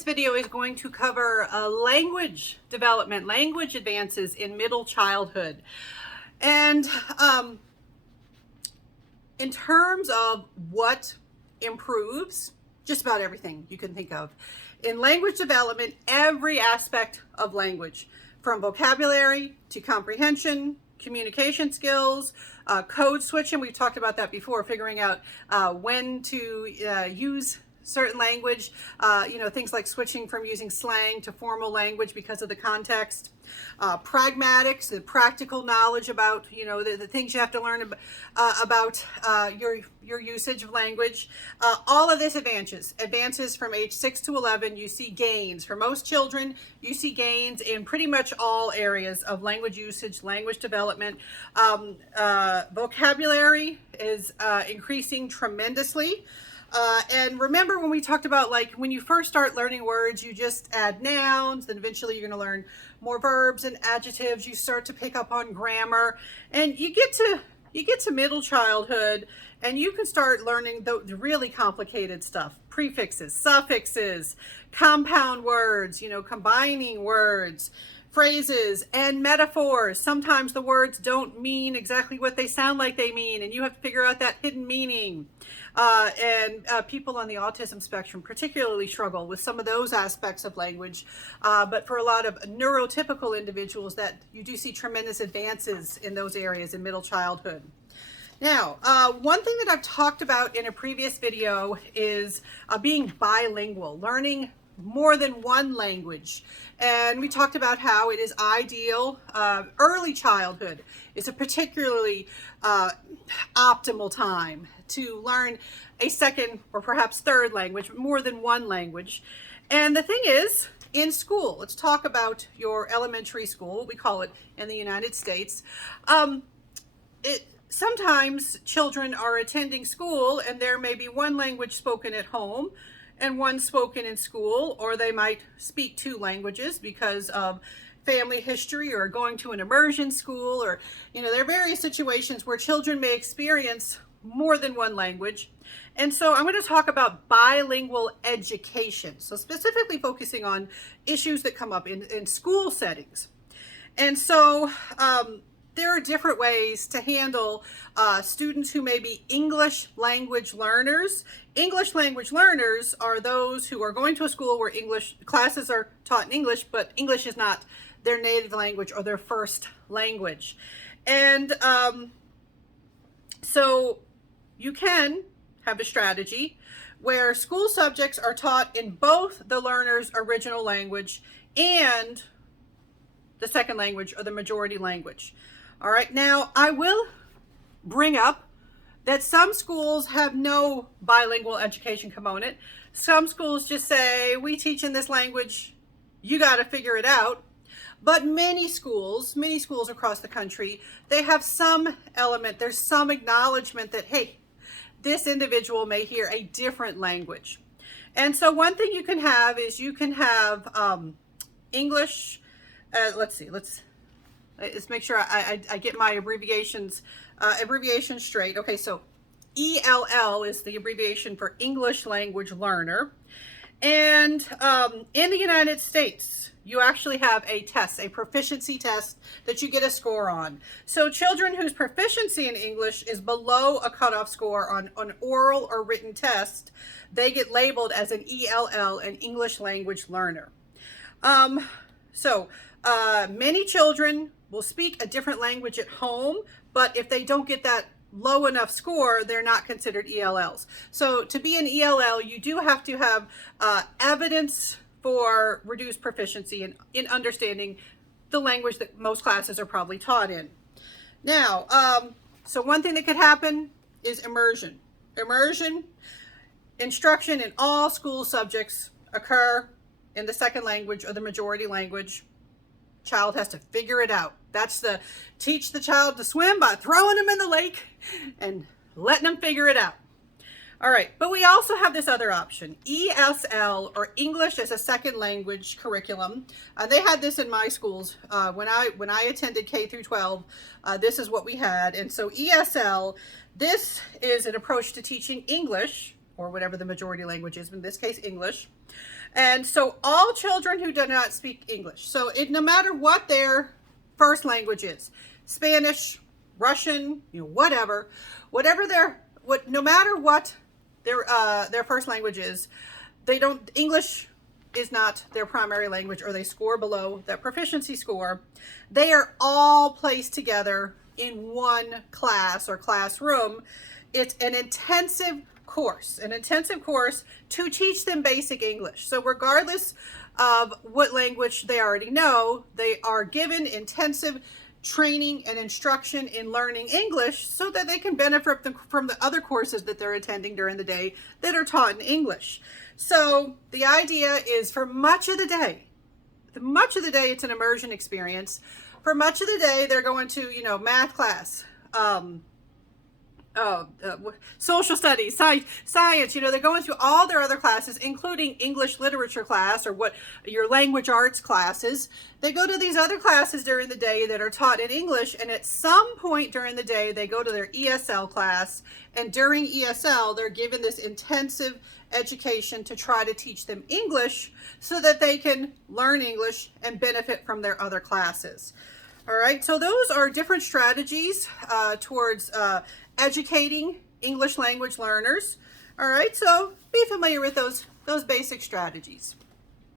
this video is going to cover language development, language advances in middle childhood. And in terms of what improves, just about everything you can think of. In language development, every aspect of language, from vocabulary to comprehension, communication skills, code switching, we've talked about that before, figuring out when to use certain language, things like switching from using slang to formal language because of the context. Pragmatics, the practical knowledge about, the things you have to learn about your usage of language. All of this advances from age 6 to 11. You see gains. For most children, you see gains in pretty much all areas of language usage, language development. Vocabulary is increasing tremendously. And remember when we talked about, like, when you first start learning words, you just add nouns, then eventually you're going to learn more verbs and adjectives. You start to pick up on grammar, and you get to middle childhood, and you can start learning the really complicated stuff: prefixes, suffixes, compound words, combining words, phrases, and metaphors. Sometimes the words don't mean exactly what they sound like they mean, and you have to figure out that hidden meaning. People on the autism spectrum particularly struggle with some of those aspects of language. But for a lot of neurotypical individuals, that you do see tremendous advances in those areas in middle childhood. Now, one thing that I've talked about in a previous video is being bilingual, learning more than one language. And we talked about how it is ideal. Early childhood is a particularly optimal time to learn a second or perhaps third language, more than one language. And the thing is, in school, let's talk about your elementary school, what we call it in the United States. Sometimes children are attending school and there may be one language spoken at home and one spoken in school, or they might speak two languages because of family history or going to an immersion school, or, there are various situations where children may experience more than one language. And so I'm going to talk about bilingual education. So specifically focusing on issues that come up in school settings. And so, there are different ways to handle students who may be English language learners. English language learners are those who are going to a school where English classes are taught in English, but English is not their native language or their first language. And so you can have a strategy where school subjects are taught in both the learner's original language and the second language or the majority language. All right, now I will bring up that some schools have no bilingual education component. Some schools just say, we teach in this language, you got to figure it out. But many schools across the country, they have some element, there's some acknowledgement that, hey, this individual may hear a different language. And so one thing you can have is you can have English, let's make sure I get my abbreviations straight. Okay, so ELL is the abbreviation for English language learner. And in the United States, you actually have a test, a proficiency test that you get a score on. So children whose proficiency in English is below a cutoff score on an oral or written test, they get labeled as an ELL, an English language learner. Many children will speak a different language at home, but if they don't get that low enough score, they're not considered ELLs. So to be an ELL, you do have to have evidence for reduced proficiency in understanding the language that most classes are probably taught in. Now, so one thing that could happen is immersion. Immersion, instruction in all school subjects occur in the second language or the majority language. Child has to figure it out. That's the teach the child to swim by throwing them in the lake and letting them figure it out. All right, but we also have this other option, ESL, or English as a Second Language curriculum. They had this in my schools when I attended K through 12. This is what we had, and so ESL, this is an approach to teaching English, or whatever the majority language is, in this case English, And so all children who do not speak English, so no matter what their first language is, Spanish, Russian, whatever no matter what their first language is, English is not their primary language, or they score below that proficiency score. They are all placed together in one class or classroom. It's an intensive course to teach them basic English. So regardless of what language they already know, they are given intensive training and instruction in learning English so that they can benefit from the other courses that they're attending during the day that are taught in English. So the idea is for much of the day, it's an immersion experience. For much of the day, they're going to, math class, social studies, science, they're going through all their other classes, including English literature class, or what your language arts classes. They go to these other classes during the day that are taught in English, and at some point during the day, they go to their ESL class, and during ESL, they're given this intensive education to try to teach them English so that they can learn English and benefit from their other classes. All right, so those are different strategies towards educating English language learners. All right, so be familiar with those basic strategies.